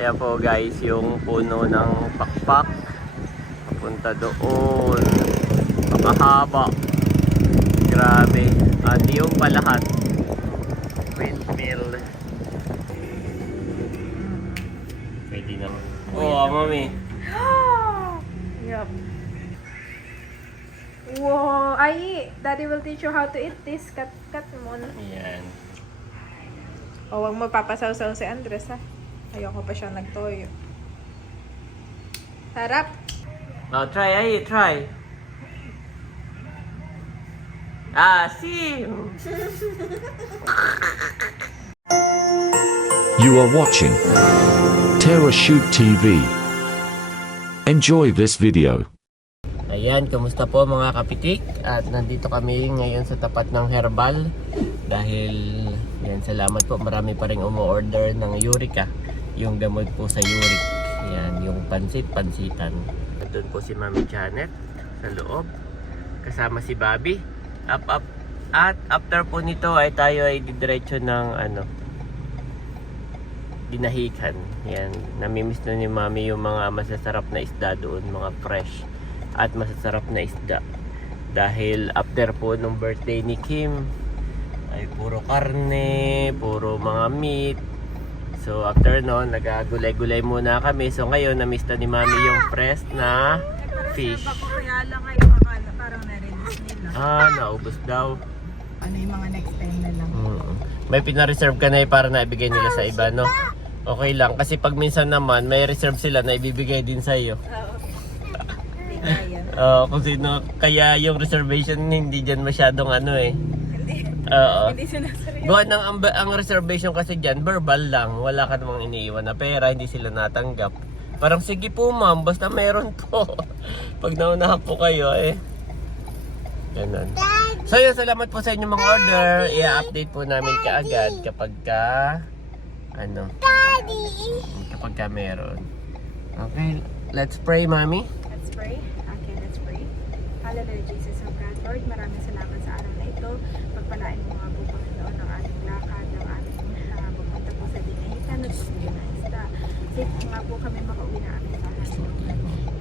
Kaya po guys, yung puno ng pakpak papunta doon, makahaba, grabe. At yung palahat, windmill. Pwede naman. Oo, mami. Yup. Wow, ay, Daddy will teach you how to eat this. Cut mo na. Ayan. O, huwag mo papasaw-saw si Andres, ha? Ayoko pa siya nagtoyo. Sarap. Now try, ay, try. Ah, see. You are watching Terra Shoot TV. Enjoy this video. Ayan, kamusta po mga kapitik? At nandito kami ngayon sa tapat ng Herbal. Dahil, yan, salamat po. Marami pa rin umu-order ng Urica. Yung gamot po sa uric. Yan, yung pansitan. Doon po si Mami Janet sa loob. Kasama si Bobby. Up. At after po nito ay tayo ay didiretso ng Dinahican. Yan, namimiss na ni Mami yung mga masasarap na isda doon, mga fresh at masasarap na isda. Dahil after po nung birthday ni Kim ay puro karne, puro mga meat. So after noon, nagagulay-gulay muna kami. So ngayon, na-miss na ni Mami yung fresh na fish. Kaya lang kayo parang na-release nila. Naubos daw. Ano yung mga next time na lang? May pina-reserve ka na para naibigay nila sa iba, no? Okay lang, kasi pag minsan naman may reserve sila na ibibigay din sa iyo. Kung sino, kaya yung reservation hindi dyan masyadong Hindi sinasarili. Gawa ng ang reservation kasi dyan, verbal lang. Wala ka namang iniiwan na pera, hindi sila natanggap. Parang sige po ma'am, basta meron po. Pag naunahan po kayo ganun. So yun, salamat po sa inyong mga order. I-update po namin kaagad kapag kapag meron. Okay, let's pray, Mami. Let's pray. Okay, let's pray. Hallelujah, Jesus of God. Lord, maraming salamat sa araw na ito. Pagpalain mo nga po, Panginoon, ang ating lakad, ang ating pupunta po sa Dinahican at bumili na isda. Safe nga po kami makauwi na aming bahay.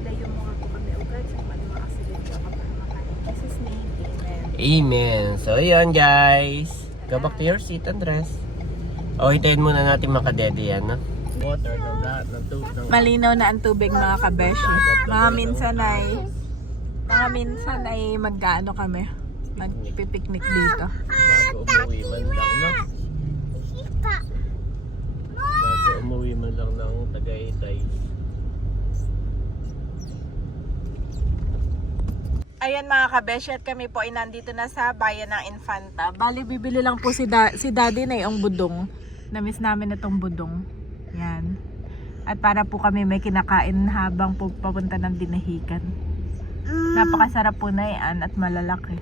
Layo mo nga po kami ugad sa mga aksidente o kapahamakan. In Jesus' name, Amen. Amen. So yun guys, go back to your seat, Andres. Hintayin muna natin makadede yan, no? Water ng lahat ng tubig. Malinaw na ang tubig, mga kabeshi. Mga minsan ay mag-ano kami. Magpipiknik dito. Bago umuwi man lang, no? Bago umuwi man lang ng Tagaytay. Ayan mga kabeshi, at kami po ay nandito na sa bayan ng Infanta. Bali, bibili lang po si Daddy na yung budong. Namiss namin itong budong. Yan. At para po kami may kinakain habang papunta ng Dinahican. Napakasarap po na yan at malalaki.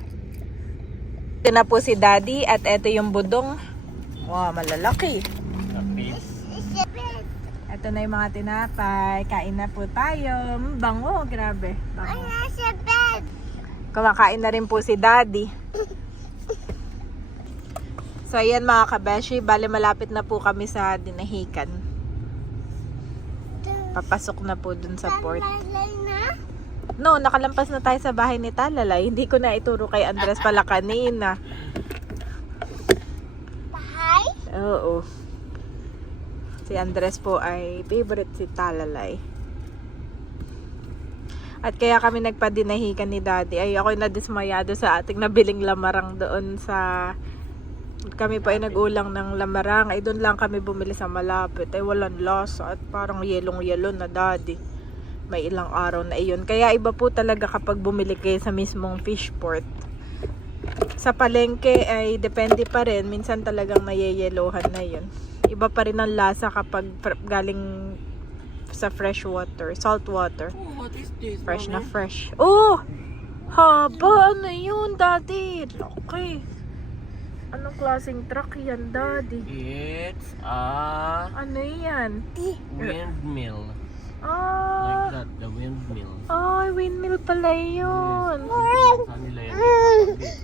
Ito na po si Daddy at ito yung budong. Wow, malalaki. Ito na yung mga tinapay. Kain na po tayo. Bango, grabe. Bango. Kumakain na rin po si Daddy. So ayan mga kabeshi, bale malapit na po kami sa Dinahican. Papasok na po dun sa port. No, nakalampas na tayo sa bahay ni Talalay. Hindi ko na ituro kay Andres pala kanina. Bahay? Oo. Si Andres po ay favorite si Talalay. At kaya kami nagpadinahikan ni Daddy. Ay ako'y nadismayado sa ating nabiling lamarang doon sa... Kami pa ay nag-ulang ng lamarang. Ay doon lang kami bumili sa malapit. Ay walang lasa at parang yelong-yelo na, Daddy. May ilang araw na iyon. Kaya iba po talaga kapag bumili kayo sa mismong fish port. Sa palengke ay depende pa rin. Minsan talagang nayeyelohan na yun. Iba pa rin ang lasa kapag galing sa fresh water, salt water. Oh, what is this? Fresh na fresh. Oh! Haba! Ano yun, Daddy? Okay. Anong klaseng truck yan, Daddy? It's Ano yan? windmill. Ah! Like that, the windmill. Ay, windmill pala yun. Saan nila yan ipapagit?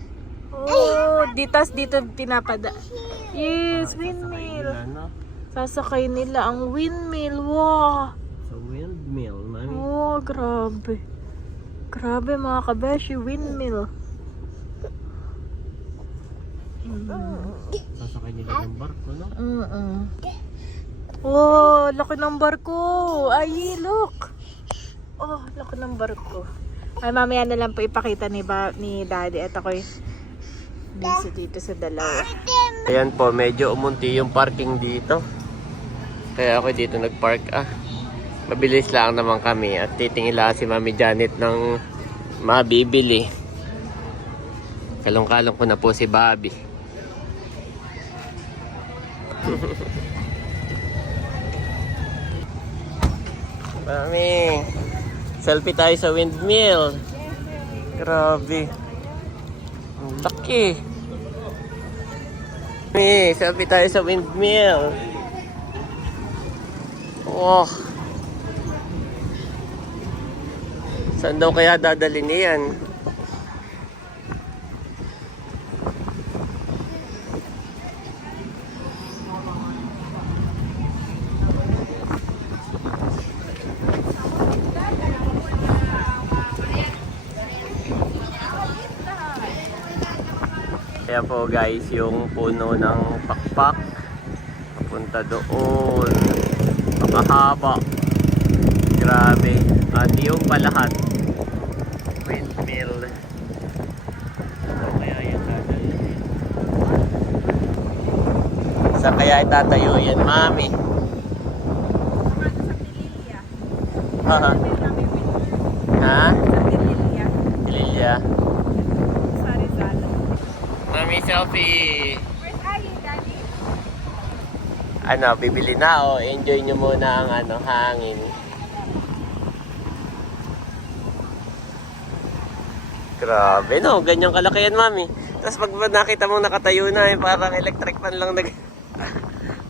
Oh, dito pinapada. Yes, windmill. Sasakay nila ang windmill. Wow! Sa windmill, mami. Oh, grabe. Grabe mga kabeshi, windmill. Sasakay nila ng barko, no? Oh, laki ng barko. Ay, look. Oh, laki ng barko. Ay, mamaya na lang po ipakita ni Daddy at ako'y busy dito sa dalawa. Ayan po, medyo umunti yung parking dito. Kaya ako dito nagpark. Mabilis lang naman kami at titingin lang si Mami Janet ng mabibili. Kalong-kalong ko na po si Bobby. Mami, selfie tayo sa windmill. Grabe. Ang laki. Mami, selfie tayo sa windmill. Oh. Saan daw kaya dadalhin niyan? Kaya po guys, yung puno ng pakpak papunta doon. Pakahaba. Grabe. At yung palahat. Windmill. So, kaya yan tatayo. Sa kaya itatayo yan, Mami? Ha? Ha? Lilia. Mami, selfie. Where's Ayi, Daddy? Ano, bibili na o. Enjoy nyo muna ang hangin. Grabe no, ganyang kalaki yan, Mami. Tapos pag nakita mong nakatayo na, parang electric fan lang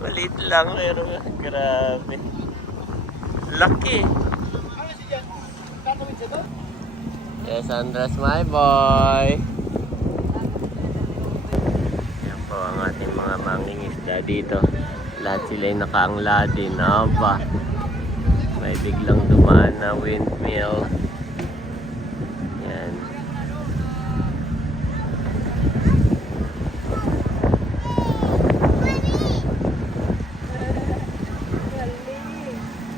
maliit lang, pero grabe. Laki. Yes, Andres, my boy. Yan po ang ating mga mangingisda dito. Lahat sila ay nakaangla din. Aba, may biglang dumaan na windmill. Yan.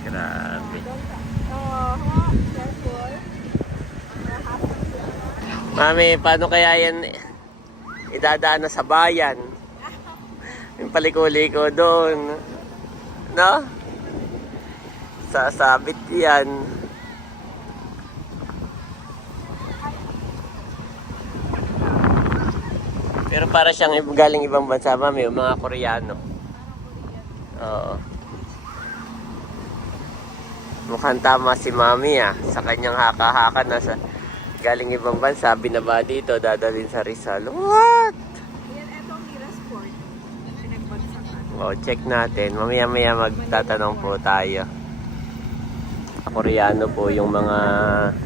Grabe. Mami, paano kaya yan idadaan na sa bayan? Yung paliko-liko doon. No? Sasabit yan. Pero para siyang galing ibang bansa, Mami, yung mga Koreano. Oo. Mukhang tama si Mami sa kanyang haka-haka na sa galing ibang bansa, binaba dito, dadalhin sa Rizal. What? Yan, etong Mirasport. Pinagbagsakan. O, check natin. Mamaya-maya magtatanong po tayo. Koreano po yung mga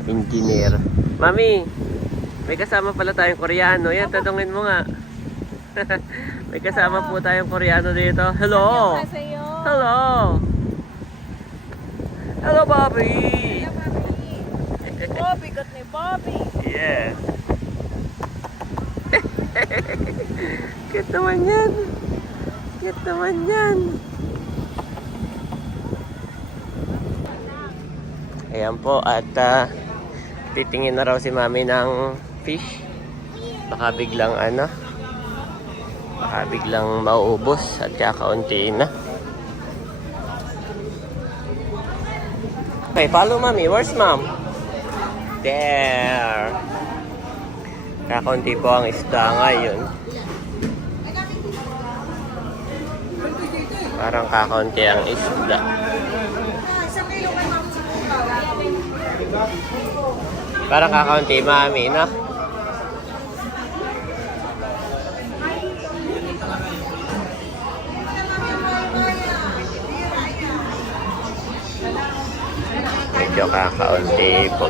engineer. Mami, may kasama pala tayong Koreano. Yan, tanungin mo nga. May kasama po tayong Koreano dito. Hello! Sa'yo. Hello! Hello, Bobby! Oh, bigot ni Bobby. Yes. Cute naman yan. Cute naman yan. Ayan po, at titingin na raw si Mami ng fish. Baka biglang baka biglang mauubos at kakaunti na. Okay, follow Mami. Where's Mom? There. Kakaunti po ang isda ngayon. Parang kakaunti ang isda. Parang kakaunti, Mami, no? Medyo kakaunti po.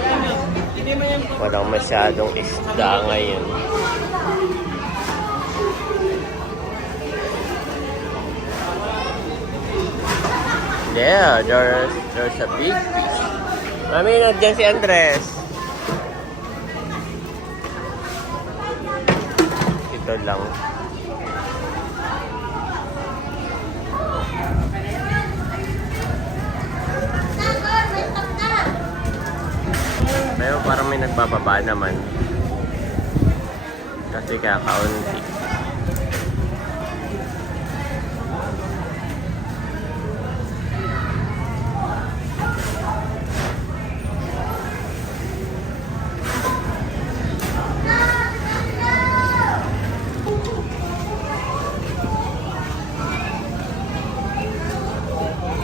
Walang masyadong isda ngayon. There, there's a big fish. Mami, nandiyan si Andres. Ito lang. Pero parang may nagbababa naman. Kasi kakaunti.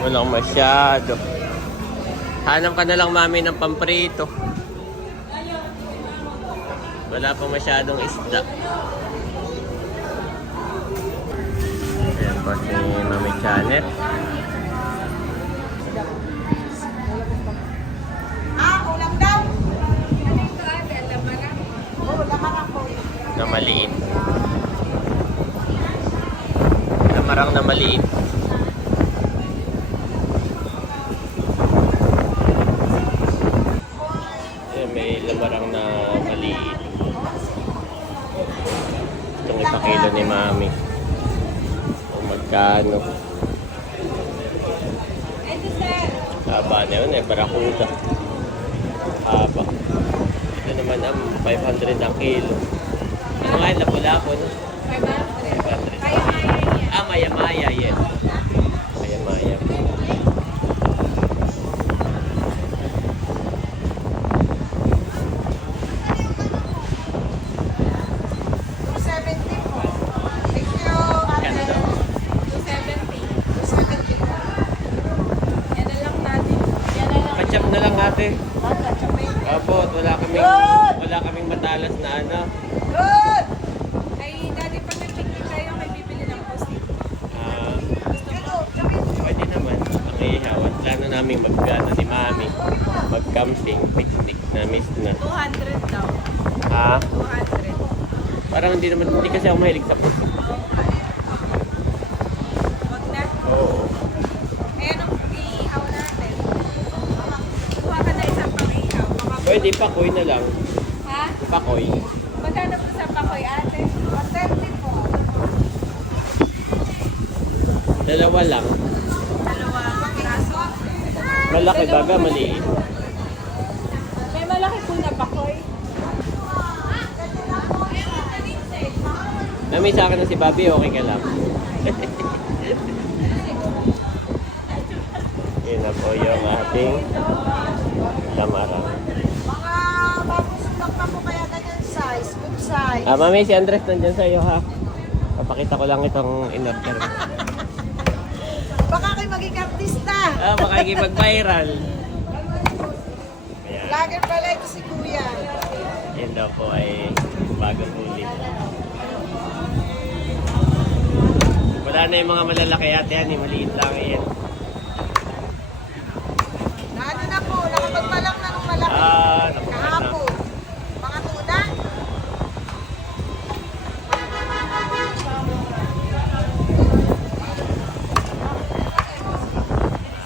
Walang masyado. Hanap ka na lang mami ng pamprito. Wala pa masyadong isda. Ayan po si Mami Janet. Ulam daw. Lamarang po. Na maliit. Lamarang na maliit. Ayan, may lamarang na maliit. Itong ipakilo ni Mami. Kung magkano. Haba na yun barakuda. Haba. Ito naman ang 500 ang kilo. Yung mga yun, lapo-lapo, no? 500. Maya-maya, yes. Maya-maya. Patsyam na lang ate. Opo, wala kaming matalas na ano. Ay, dati pag nag-picnic kayo, may bibili ng posting. Pwede naman. Ang ihaw. At plano namin mag-gano ni Mami. Mag-camping, picnic na miss na. 200 daw. Ha? 200. Parang hindi kasi ako mahilig sa puso. Wag na. Oo. Eh, anong iihaw natin? Kuha ka na isang pang-ihaw. Pwede, pakoy na lang. Ha? Pakoy. Magkano po sa pakoy, ate? 130 po. Dalawa lang. Dalawang piraso. Malaki baga, maliit. May malaki po na pakoy. Nami sa akin na si Bobby, okay ka lang. Yun na po yung ating lamarang. Mga bagong sulak pa po kaya ganyan size, good size. Mami, si Andres nandyan sa'yo ha. Papakita ko lang itong in-order. Baka kayo maging artista. Baka ikipag-viral. Ayan. Lager pala ito si Kuya. Yan daw po ay bagong ulit. Wala na yung mga malalaki ate yan, maliit lang yan. Naano na po, nakapagpalang na nung malaki. Nakuha na. Kahapon. Mga tuna.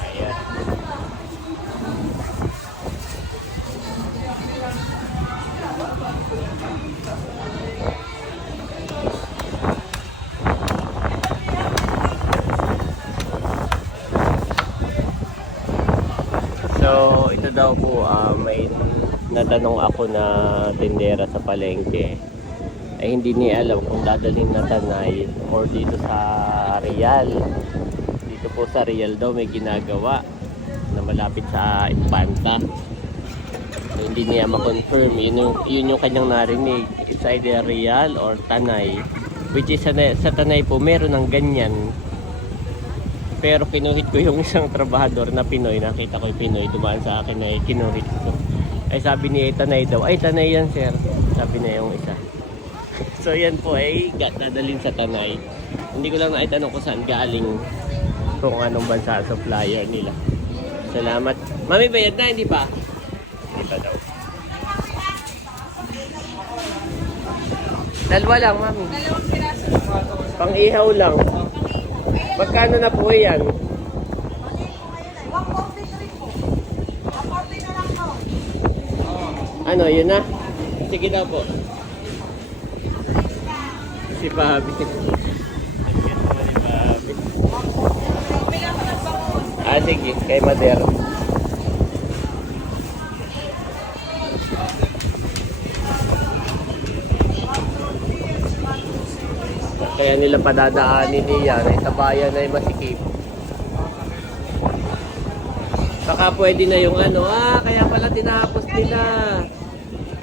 Ayan. So, ito daw po, may natanong ako na tindera sa palengke. Ay hindi niya alam kung dadalhin na Tanay or dito sa Real. Dito po sa Real daw may ginagawa na malapit sa Infanta. So, hindi niya ma-confirm. Yun yung kanyang narinig. It's either Real or Tanay. Which is sa Tanay po, meron ng ganyan. Pero kinuhit ko yung isang trabahador na Pinoy. Nakita ko yung Pinoy. Dumaan sa akin na kinuhit ko. Ay sabi niya, Tanay daw. Ay, Tanay yan, sir. Sabi na yung isa. So, yan po ay dadalhin sa Tanay. Hindi ko lang naitanong kung saan galing. Kung anong bansa supplier nila. Salamat. Mami, bayad na, hindi pa? Hindi pa daw. Dalawa lang, mami. Dalawang piraso. Pang-ihaw lang. Magkano na po yan? Ano, yun na? Sige daw po. Si Bobby. Ang cute mo ni Bobby. Ah, sige. Kay Mader. Kaya nila padadaanin niya na sa bayan ay masikip. Baka pwede na yung ano, kaya pala tinapos nila.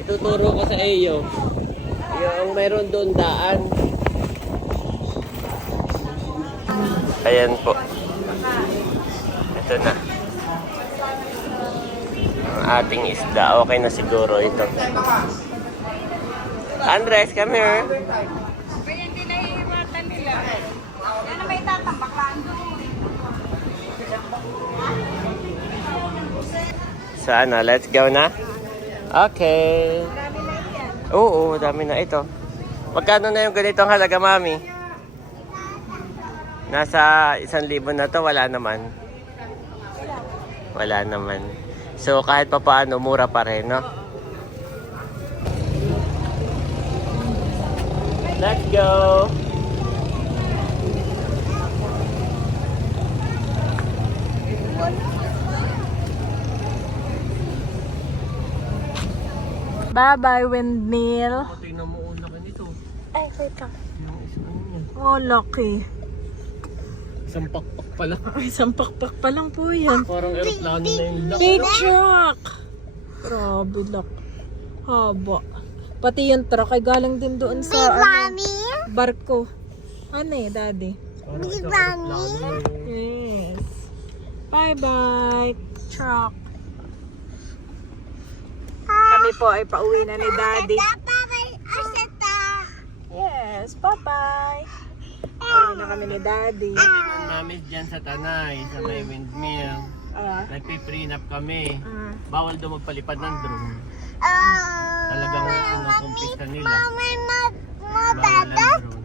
Ituturo ko sa iyo. Yung mayroon doon daan. Ayan po. Ito na. Ang ating isda. Okay na siguro ito. Andres, come here. Sana, let's go na. Okay. Oo, dami na ito. Magkano na yung ganitong halaga, mami? Nasa 1,000 na to, wala naman. Wala naman. So, kahit pa paano, mura pa rin, no? Let's go! Bye-bye, windmill. Tingnan mo una ka nito. Ay, wait lang. Yung isang niya. Oh, lucky. Isang pakpak pa lang. Ay, isang pakpak pa lang po yan. Parang aeroplano na yung laki. Big truck! Grabe lak. Haba. Pati yung truck ay galing din doon sa barko. Ano eh, daddy? Parang isang aeroplano eh. Yes. Bye-bye, truck. Kami po ay pauwi na ni daddy. Yes, bye-bye. Pauwi na kami ni daddy. Namin dyan sa Tanay, sa may windmill. Nagpiprenup kami. Bawal daw magpalipad ng drone. Talagang kinukumpisa nila. Bawal ang drone.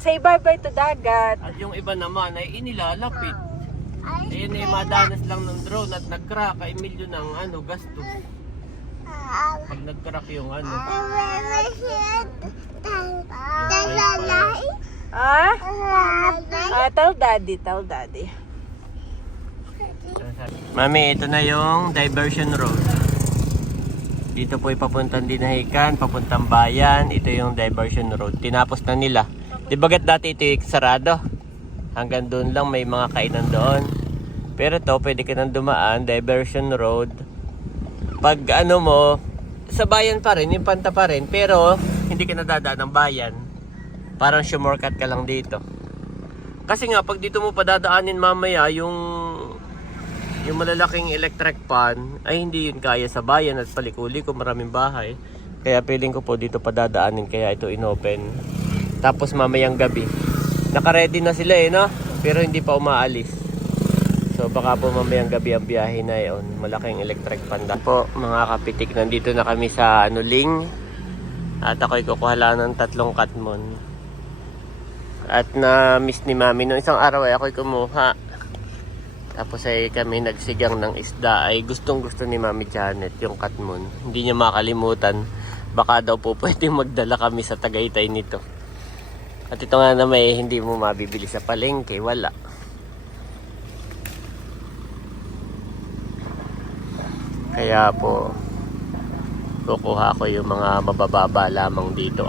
Say bye-bye to dagat. At yung iba naman ay inilalapit. Ayun ay madanas lang ng drone at nag-crack ay milyon ng gastos. Pag nag-crack yung Tell daddy, tell daddy. Mami, ito na yung diversion road. Dito po papuntang Dinahican, papuntang bayan. Ito yung diversion road. Tinapos na nila. Di bagat dati ito yung sarado? Hanggang doon lang may mga kainan doon. Pero to pwede ka nang dumaan, diversion road. Pag mo, sa bayan pa rin, yung panta pa rin. Pero hindi ka nadadaan ng bayan. Parang shortcut ka lang dito. Kasi nga, pag dito mo padadaanin mamaya, yung malalaking electric pan, ay hindi yun kaya sa bayan at palikuli ko maraming bahay. Kaya feeling ko po dito padadaanin, kaya ito inopen. Tapos mamayang gabi. Naka-ready na sila no? Pero hindi pa umaalis. So baka po mamayang gabi ang biyahe na yun. Malaking electric pan na po. Mga kapitik, nandito na kami sa Ling. At ako'y kukuha lang ng 3 katmon. At na-miss ni mami nung isang araw ay ako'y kumuha. Tapos ay kami nagsigang ng isda. Ay gustong gusto ni Mami Janet yung katmon. Hindi niya makalimutan. Baka daw po pwede magdala kami sa Tagaytay nito. At ito nga na may hindi mo mabibili sa palengke. Wala. Kaya po kukuha ko yung mga mabababa lamang dito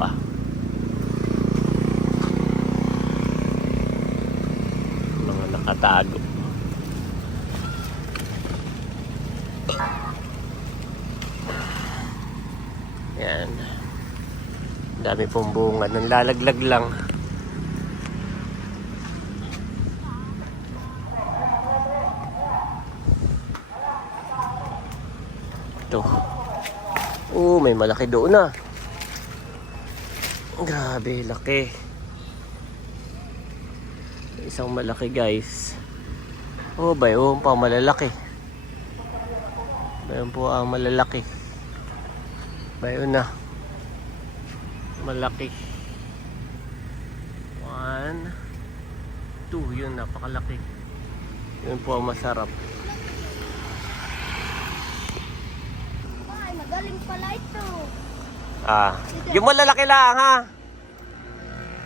mga nakatago. Yan. Dami pong bunga. Nanlalaglag lang. Ito. Oh, may malaki doon na. Grabe, laki. Isang malaki, guys. Oh, bayo pa malalaki. Bayo po ang malalaki. Bayo na. Malaki. 1, 2, yun, napakalaki. Yun po ang masarap. Magaling pala ito. Ah, yung malalaki lang ha.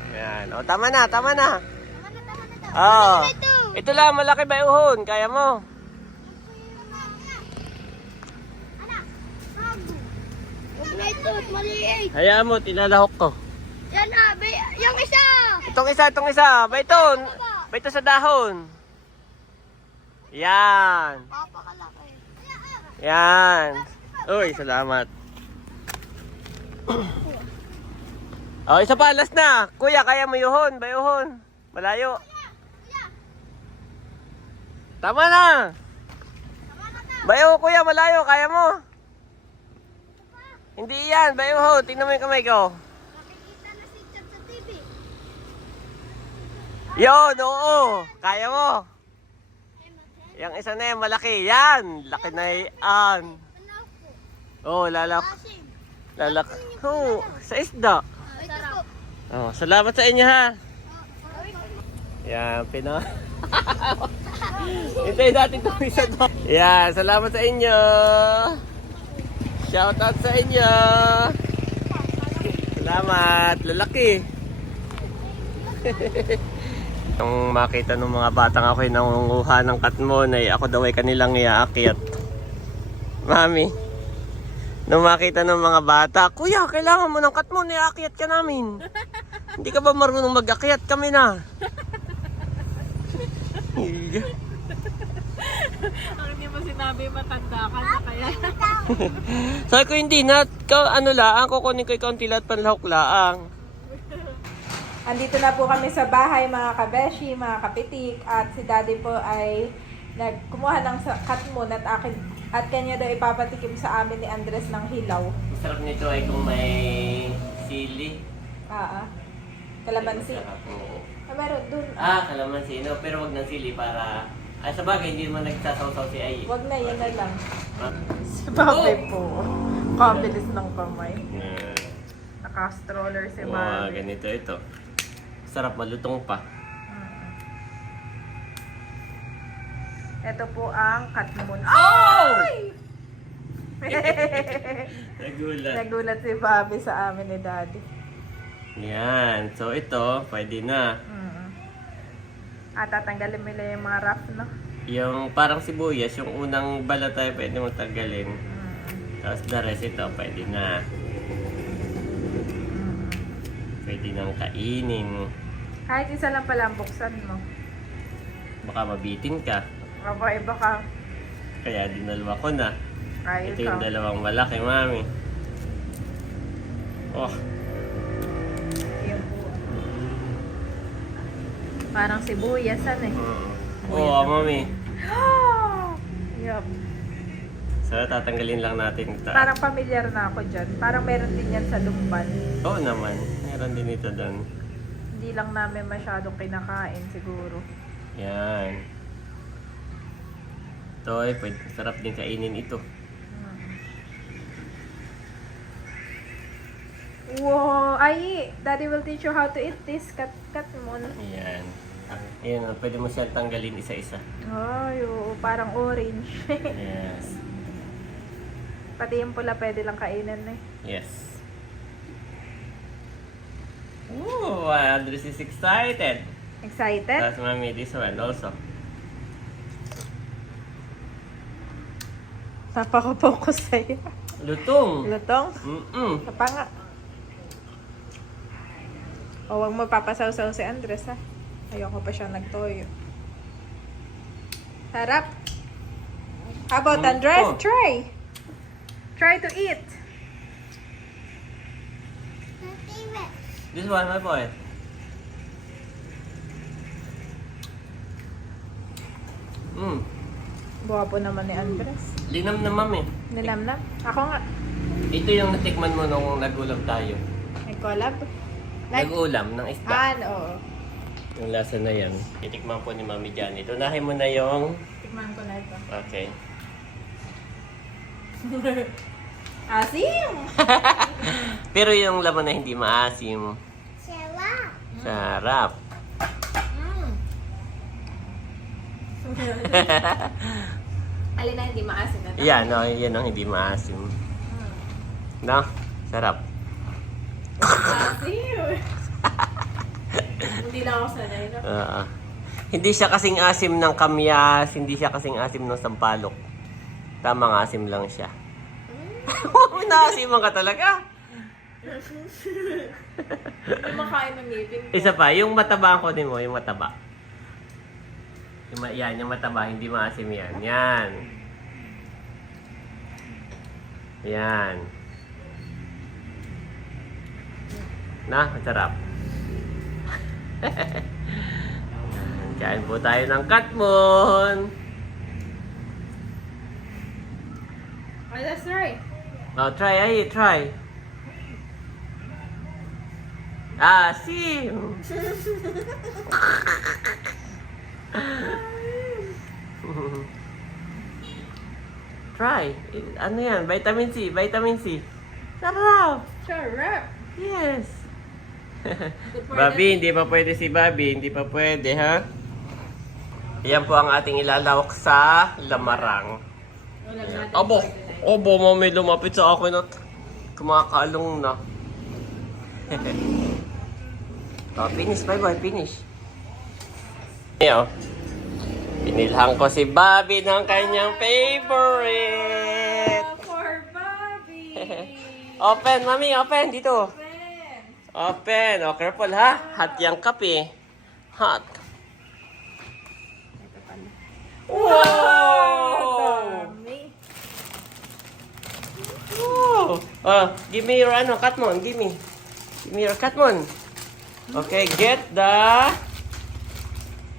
Yan. O, tama na, tama na. Tama na to. Oo. Magaling ito. Ito lang, malaki ba uhon? Kaya mo. Anak, bago. Huwag na ito, maliit. Hayaan mo, tilalahok ko. Yan na, yung isa. Itong isa. Ba ito sa dahon. Yan. Papakalaki. Yan. Uy, salamat. Oh, isa pa, last na. Kuya, kaya mo yuhon, bayuhon. Malayo. Tama na. Bayo, kuya, malayo, kaya mo. Hindi yan, bayuhon. Tingnan mo yung kamay ko. Nakikita na si Chad sa TV. Yun, oo. Kaya mo. Yung isa na yan, malaki. Yan. Laki na yan. Oh, lalak. Asim. Lalak. Oh, sa isda. Ito po. Oh, salamat sa inyo ha. Yan, Hintayin natin itong isa doon. Yan, salamat sa inyo. Shoutout sa inyo. Salamat. Lalaki. Nung makita ng mga batang ako'y nangunguha ng katmon ay ako daw ay kanilang iaakyat. Mami, nung makita ng mga bata, Kuya, kailangan mo ng katmon, iaakyat ka namin. Hindi ka ba marunong mag-akyat? Kami na. Ang hindi mo sinabi, matanda ka na kaya. Sabi ko hindi na, ano lang, kukunin ko yung kaunti lahat panlahok laang. Andito na po kami sa bahay mga kabeshi, mga kapitik, at si daddy po ay nagkumuha ng katmon at kanya daw ipapatikim sa amin ni Andres ng hilaw. Masarap nito ay kung may sili. Kalamansi. Oo. Meron dun. Kalamansi, no? Pero wag ng sili para... Ay, sa bagay, hindi naman nagsasaw-saw si Ay. Wag na, yan na lang. Ah. Si Bobby po. Kabilis ng kamay. Yeah. Naka-stroller si Wow, Bobby. ganito ito. Sarap, malutong pa. Ito po ang katmon. Oh! Ay! Nagulat. Nagulat si Bobby sa amin ni daddy. Yan. So, ito, pwede na. At tatanggalin mo lang yung mga rough, no? Yung parang sibuyas, yung unang balat tayo pwede mo tanggalin. Tapos the rest ito, pwede na. Pwede nang kainin. Kahit isa lang pala ang buksan mo. Baka mabitin ka. Iba ka. Kaya dinalwa ko na. Ayun Ito yung ka. dalawang malaki, mami. Oh, Yun po. Parang sibuyas, ano eh. Oo, mami. Yup. So, tatanggalin lang natin ito. Parang familiar na ako dyan. Parang meron din yan sa lumban. Oo naman. Meron din ito doon. Hindi lang namin masyadong kinakain siguro. Yan. Ito ay sarap din kainin ito. Wow! Ay! Daddy will teach you how to eat this. Cut mo na. Ayan. Ayan, pwede mo siyang tanggalin isa-isa. Ay, oo. Parang orange. Yes. Pati yung pula pwede lang kainin eh. Yes. Ooh, Andres is excited. Excited? Tapos mami, this one also. Napaka-focus sa'yo. Lutong. Lutong? Mm-mm. Sa panga. O, huwag mo papasaw-saw si Andres, ha? Ayoko pa siya nagtoyo. Sarap. How about Andres? Oh. Try. Try to eat. This one, my boy. Buwapo naman ni Andres. Linam na mami. Nilamlam. Ako nga. Ito yung natikman mo nung nagulam tayo. May collab. Nag-ulam ng isda. Oo. Yung lasa na yan. Titikman po ni Mami Janet. Unahin mo na yung... Tikman ko na ito. Okay. Asim! Pero yung laman na hindi maasim. Sewa. Sarap. Alin na hindi maasim na to? Yan, no, yan ang hindi maasim. Na, sarap. Hindi na ako sanay na. Hindi siya kasing asim ng kamyas, hindi siya kasing asim ng sampalok. Tamang asim lang siya. Naasiman ka talaga. Hindi makain ng ngipin ko. Isa pa, yung mataba ko din mo, yung mataba. Yan, yung mataba, hindi maasim yan. Yan. Yan. Na, masarap. Kain po tayo ng katmon. Okay, let's try. Oh, try, ay, try. Asim. Try. Ano yan? Vitamin C. Vitamin C. Sarap. Sarap. Yes. Bobby, hindi pa pwede si Bobby. Hindi pa pwede, ha? Yan po ang ating ilalawak sa lamarang. Abo, mami, lumapit sa akin at kumakalong na. Oh, finish, bye-bye, finish. Ayan, pinilhan ko si Bobby ng kanyang favorite. For Bobby. Open, mami, open, dito. Open, oh, careful ha. Hot yung kape. Hot. Wow! Wow! Oh, give me your Katmon, give me. Give me your Katmon. Okay, get the...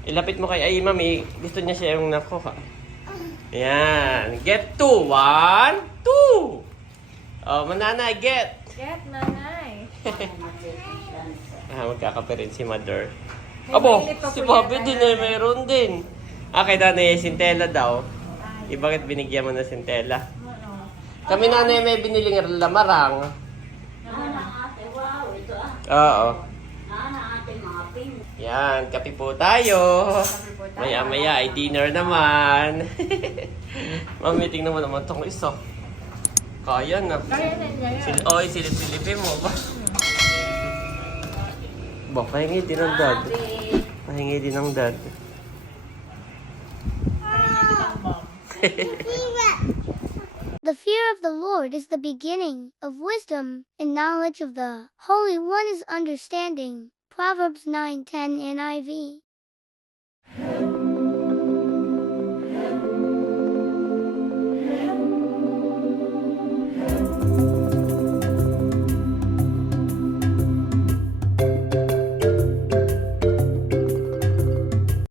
Ilapit mo kay mami. Gusto niya siya yung nakuha. Yan. Get 2. 1, 2. Oh, mananay, get. Get, nanay. Magkakape rin si Mother. May Abo, mainit pa si po Bobby yata din yan. eh, mayroon din. Kay nanay, sintela daw. Bakit binigyan mo na sintela? Kami nanay may biniling lamarang. Oo. Yan, kape po tayo. Maya-maya ay dinner naman. Mami, tingnan mo naman itong isa. Kaya na. Kaya na niya yan. Oy, silip-silipin mo ba? Ba, pahingi din ng dad. Pahingi din ng dad. The fear of the Lord is the beginning of wisdom, and knowledge of the Holy One is understanding. Proverbs 9:10 NIV.